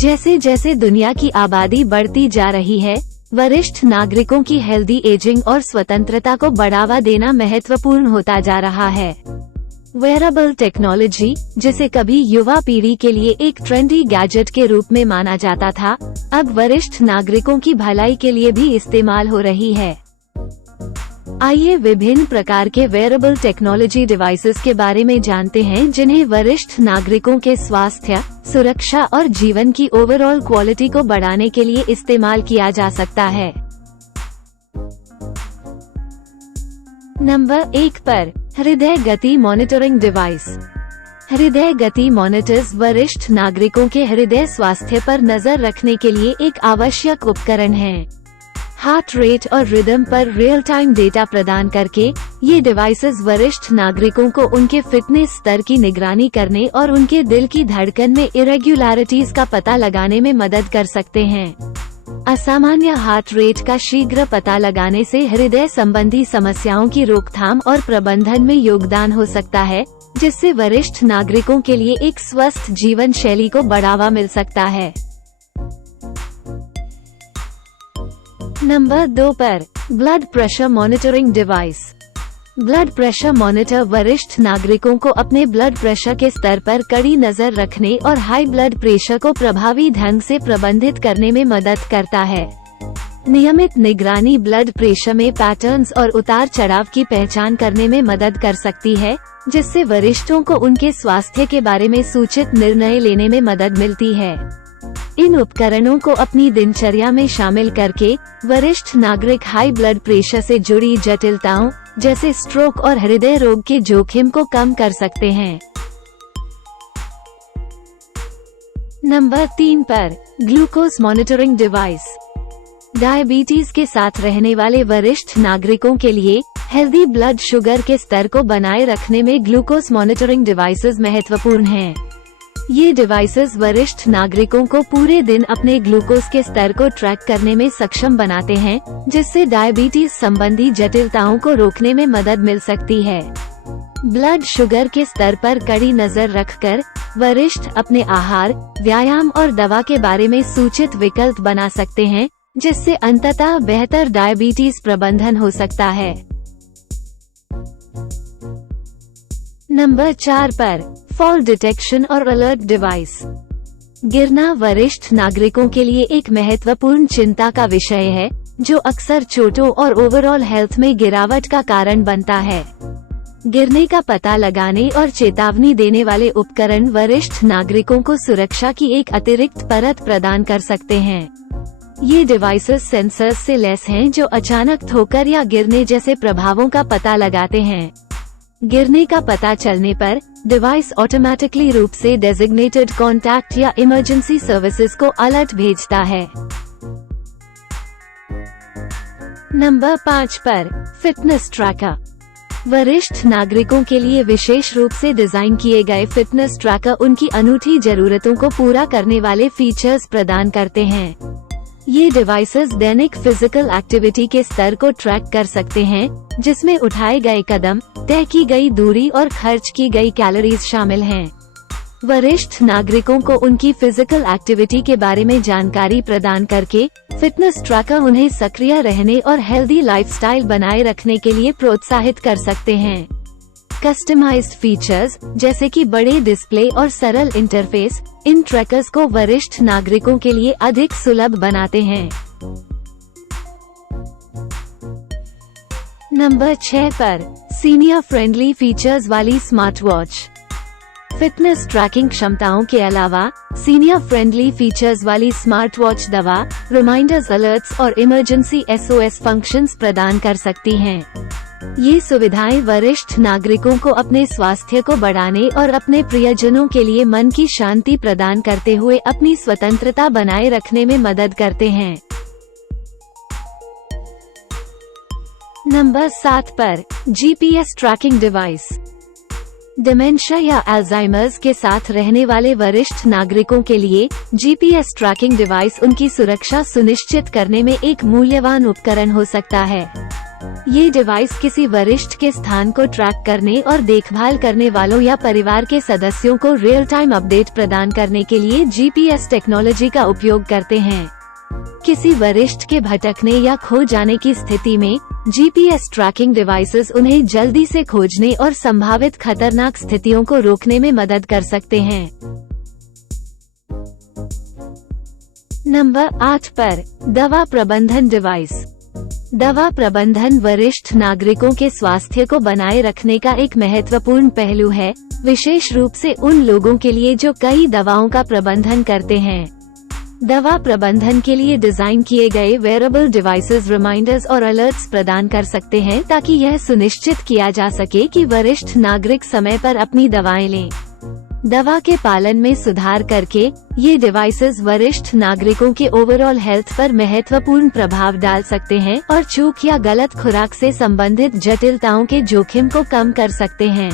जैसे जैसे दुनिया की आबादी बढ़ती जा रही है, वरिष्ठ नागरिकों की हेल्दी एजिंग और स्वतंत्रता को बढ़ावा देना महत्वपूर्ण होता जा रहा है। वेयरेबल टेक्नोलॉजी, जिसे कभी युवा पीढ़ी के लिए एक ट्रेंडी गैजेट के रूप में माना जाता था, अब वरिष्ठ नागरिकों की भलाई के लिए भी इस्तेमाल हो रही है। आइए विभिन्न प्रकार के वेयरेबल टेक्नोलॉजी डिवाइसेस के बारे में जानते हैं, जिन्हें वरिष्ठ नागरिकों के स्वास्थ्य, सुरक्षा और जीवन की ओवरऑल क्वालिटी को बढ़ाने के लिए इस्तेमाल किया जा सकता है। नंबर 1 पर हृदय गति मॉनिटरिंग डिवाइस। हृदय गति मॉनिटर्स वरिष्ठ नागरिकों के हृदय स्वास्थ्य पर नजर रखने के लिए एक आवश्यक उपकरण है। हार्ट रेट और रिदम पर रियल टाइम डेटा प्रदान करके ये डिवाइसेस वरिष्ठ नागरिकों को उनके फिटनेस स्तर की निगरानी करने और उनके दिल की धड़कन में इरेगुलरिटीज का पता लगाने में मदद कर सकते हैं। असामान्य हार्ट रेट का शीघ्र पता लगाने से हृदय संबंधी समस्याओं की रोकथाम और प्रबंधन में योगदान हो सकता है, जिससे वरिष्ठ नागरिकों के लिए एक स्वस्थ जीवन शैली को बढ़ावा मिल सकता है। नंबर 2 पर blood pressure monitoring device. Blood pressure monitor वरिष्ठ नागरिकों को अपने ब्लड प्रेशर के स्तर पर कड़ी नजर रखने और हाई ब्लड प्रेशर को प्रभावी ढंग से प्रबंधित करने में मदद करता है। नियमित निगरानी ब्लड प्रेशर में पैटर्न्स और उतार चढ़ाव की पहचान करने में मदद कर सकती है, जिससे वरिष्ठों को उनके स्वास्थ्य के बारे में सूचित निर्णय लेने में मदद मिलती है। इन उपकरणों को अपनी दिनचर्या में शामिल करके वरिष्ठ नागरिक हाई ब्लड प्रेशर से जुड़ी जटिलताओं जैसे स्ट्रोक और हृदय रोग के जोखिम को कम कर सकते हैं। नंबर 3 पर ग्लूकोज मॉनिटरिंग डिवाइस। डायबिटीज के साथ रहने वाले वरिष्ठ नागरिकों के लिए हेल्दी ब्लड शुगर के स्तर को बनाए रखने में ग्लूकोज मॉनिटरिंग डिवाइसेस महत्वपूर्ण हैं। ये डिवाइसेस वरिष्ठ नागरिकों को पूरे दिन अपने ग्लूकोज के स्तर को ट्रैक करने में सक्षम बनाते हैं, जिससे डायबिटीज संबंधी जटिलताओं को रोकने में मदद मिल सकती है। ब्लड शुगर के स्तर पर कड़ी नजर रखकर वरिष्ठ अपने आहार, व्यायाम और दवा के बारे में सूचित विकल्प बना सकते हैं, जिससे अंततः बेहतर डायबिटीज प्रबंधन हो सकता है। नंबर 4 पर फॉल डिटेक्शन और अलर्ट डिवाइस। गिरना वरिष्ठ नागरिकों के लिए एक महत्वपूर्ण चिंता का विषय है, जो अक्सर चोटों और ओवरऑल हेल्थ में गिरावट का कारण बनता है। गिरने का पता लगाने और चेतावनी देने वाले उपकरण वरिष्ठ नागरिकों को सुरक्षा की एक अतिरिक्त परत प्रदान कर सकते हैं। ये डिवाइसेस सेंसर्स से लैस हैं, जो अचानक ठोकर या गिरने जैसे प्रभावों का पता लगाते हैं। गिरने का पता चलने पर डिवाइस ऑटोमेटिकली रूप से डेजिग्नेटेड कॉन्टैक्ट या इमरजेंसी सर्विसेज को अलर्ट भेजता है। नंबर 5 पर फिटनेस ट्रैकर। वरिष्ठ नागरिकों के लिए विशेष रूप से डिजाइन किए गए फिटनेस ट्रैकर उनकी अनूठी जरूरतों को पूरा करने वाले फीचर्स प्रदान करते हैं। ये डिवाइसेस दैनिक फिजिकल एक्टिविटी के स्तर को ट्रैक कर सकते हैं, जिसमें उठाए गए कदम, तय की गई दूरी और खर्च की गई कैलोरीज शामिल हैं। वरिष्ठ नागरिकों को उनकी फिजिकल एक्टिविटी के बारे में जानकारी प्रदान करके फिटनेस ट्रैकर उन्हें सक्रिय रहने और हेल्दी लाइफस्टाइल बनाए रखने के लिए प्रोत्साहित कर सकते हैं। कस्टमाइज्ड फीचर्स जैसे कि बड़े डिस्प्ले और सरल इंटरफेस इन ट्रैकर्स को वरिष्ठ नागरिकों के लिए अधिक सुलभ बनाते हैं। नंबर 6 पर सीनियर फ्रेंडली फीचर्स वाली स्मार्ट वॉच। फिटनेस ट्रैकिंग क्षमताओं के अलावा सीनियर फ्रेंडली फीचर्स वाली स्मार्ट वॉच दवा, रिमाइंडर्स, अलर्ट्स और इमरजेंसी SOS फंक्शंस प्रदान कर सकती हैं। ये सुविधाएं वरिष्ठ नागरिकों को अपने स्वास्थ्य को बढ़ाने और अपने प्रियजनों के लिए मन की शांति प्रदान करते हुए अपनी स्वतंत्रता बनाए रखने में मदद करते हैं। नंबर 7 पर GPS ट्रैकिंग डिवाइस। डिमेंशिया या अल्जाइमर्स के साथ रहने वाले वरिष्ठ नागरिकों के लिए GPS ट्रैकिंग डिवाइस उनकी सुरक्षा सुनिश्चित करने में एक मूल्यवान उपकरण हो सकता है। ये डिवाइस किसी वरिष्ठ के स्थान को ट्रैक करने और देखभाल करने वालों या परिवार के सदस्यों को रियल टाइम अपडेट प्रदान करने के लिए जीपीएस टेक्नोलॉजी का उपयोग करते हैं। किसी वरिष्ठ के भटकने या खो जाने की स्थिति में जीपीएस ट्रैकिंग डिवाइसेस उन्हें जल्दी से खोजने और संभावित खतरनाक स्थितियों को रोकने में मदद कर सकते हैं। नंबर 8 पर दवा प्रबंधन डिवाइस। दवा प्रबंधन वरिष्ठ नागरिकों के स्वास्थ्य को बनाए रखने का एक महत्वपूर्ण पहलू है, विशेष रूप से उन लोगों के लिए जो कई दवाओं का प्रबंधन करते हैं। दवा प्रबंधन के लिए डिजाइन किए गए वेयरेबल डिवाइसेस रिमाइंडर्स और अलर्ट्स प्रदान कर सकते हैं ताकि यह सुनिश्चित किया जा सके कि वरिष्ठ नागरिक समय पर अपनी दवाएं लें। दवा के पालन में सुधार करके ये डिवाइसेस वरिष्ठ नागरिकों के ओवरऑल हेल्थ पर महत्वपूर्ण प्रभाव डाल सकते हैं और चूक या गलत खुराक से संबंधित जटिलताओं के जोखिम को कम कर सकते हैं।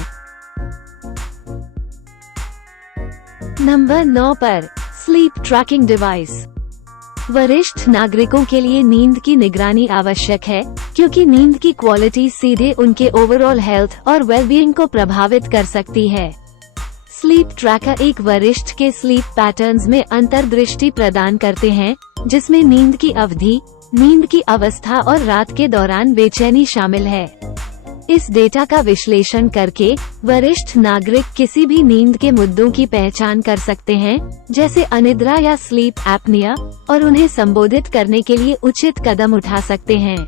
नंबर 9 पर स्लीप ट्रैकिंग डिवाइस। वरिष्ठ नागरिकों के लिए नींद की निगरानी आवश्यक है, क्योंकि नींद की क्वालिटी सीधे उनके ओवरऑल हेल्थ और वेलबीइंग को प्रभावित कर सकती है। स्लीप ट्रैकर एक वरिष्ठ के स्लीप पैटर्न्स में अंतर्दृष्टि प्रदान करते हैं, जिसमें नींद की अवधि, नींद की अवस्था और रात के दौरान बेचैनी शामिल है। इस डेटा का विश्लेषण करके वरिष्ठ नागरिक किसी भी नींद के मुद्दों की पहचान कर सकते हैं, जैसे अनिद्रा या स्लीप एपनिया, और उन्हें संबोधित करने के लिए उचित कदम उठा सकते हैं।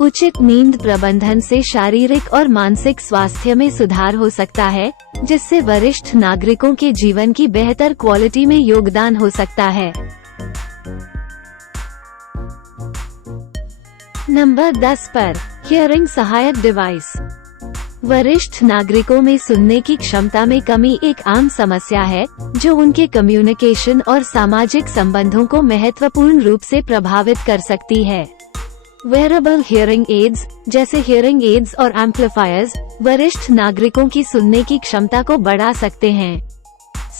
उचित नींद प्रबंधन से शारीरिक और मानसिक स्वास्थ्य में सुधार हो सकता है, जिससे वरिष्ठ नागरिकों के जीवन की बेहतर क्वालिटी में योगदान हो सकता है। नंबर 10 पर हियरिंग सहायक डिवाइस। वरिष्ठ नागरिकों में सुनने की क्षमता में कमी एक आम समस्या है, जो उनके कम्युनिकेशन और सामाजिक संबंधों को महत्वपूर्ण रूप से प्रभावित कर सकती है। वेयरेबल हियरिंग एड्स जैसे हियरिंग एड्स और एम्पलीफायर्स वरिष्ठ नागरिकों की सुनने की क्षमता को बढ़ा सकते हैं।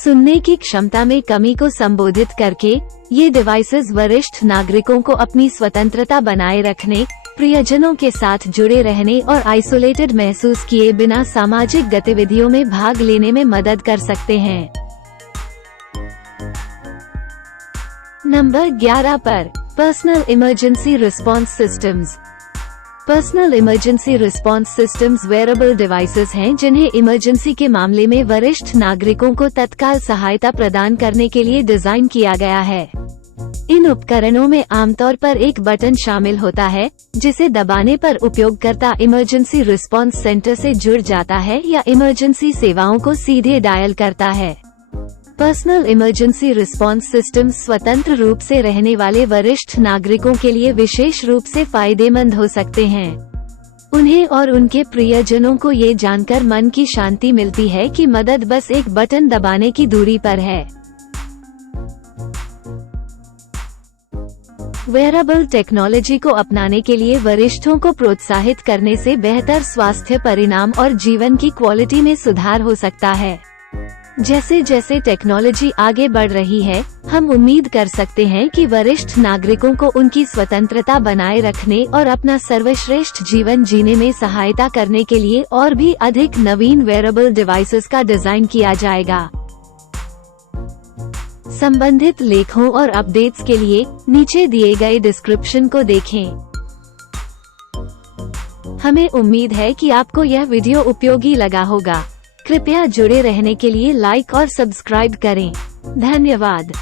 सुनने की क्षमता में कमी को संबोधित करके ये डिवाइसेस वरिष्ठ नागरिकों को अपनी स्वतंत्रता बनाए रखने, प्रियजनों के साथ जुड़े रहने और आइसोलेटेड महसूस किए बिना सामाजिक गतिविधियों में भाग लेने में मदद कर सकते हैं। नंबर 11 पर personal emergency response systems. Personal emergency response systems wearable devices हैं, जिन्हें इमरजेंसी के मामले में वरिष्ठ नागरिकों को तत्काल सहायता प्रदान करने के लिए डिजाइन किया गया है। इन उपकरणों में आमतौर पर एक बटन शामिल होता है, जिसे दबाने पर उपयोगकर्ता इमरजेंसी रिस्पॉन्स सेंटर से जुड़ जाता है या इमरजेंसी सेवाओं को सीधे डायल करता है। पर्सनल इमरजेंसी रिस्पॉन्स सिस्टम स्वतंत्र रूप से रहने वाले वरिष्ठ नागरिकों के लिए विशेष रूप से फायदेमंद हो सकते हैं। उन्हें और उनके प्रियजनों को ये जानकर मन की शांति मिलती है कि मदद बस एक बटन दबाने की दूरी पर है। वेयरेबल टेक्नोलॉजी को अपनाने के लिए वरिष्ठों को प्रोत्साहित करने से बेहतर स्वास्थ्य परिणाम और जीवन की क्वालिटी में सुधार हो सकता है। जैसे जैसे टेक्नोलॉजी आगे बढ़ रही है, हम उम्मीद कर सकते हैं कि वरिष्ठ नागरिकों को उनकी स्वतंत्रता बनाए रखने और अपना सर्वश्रेष्ठ जीवन जीने में सहायता करने के लिए और भी अधिक नवीन वेयरेबल डिवाइसेस का डिजाइन किया जाएगा। संबंधित लेखों और अपडेट्स के लिए नीचे दिए गए डिस्क्रिप्शन को देखें। हमें उम्मीद है कि आपको यह वीडियो उपयोगी लगा होगा। कृपया जुड़े रहने के लिए लाइक और सब्सक्राइब करें। धन्यवाद।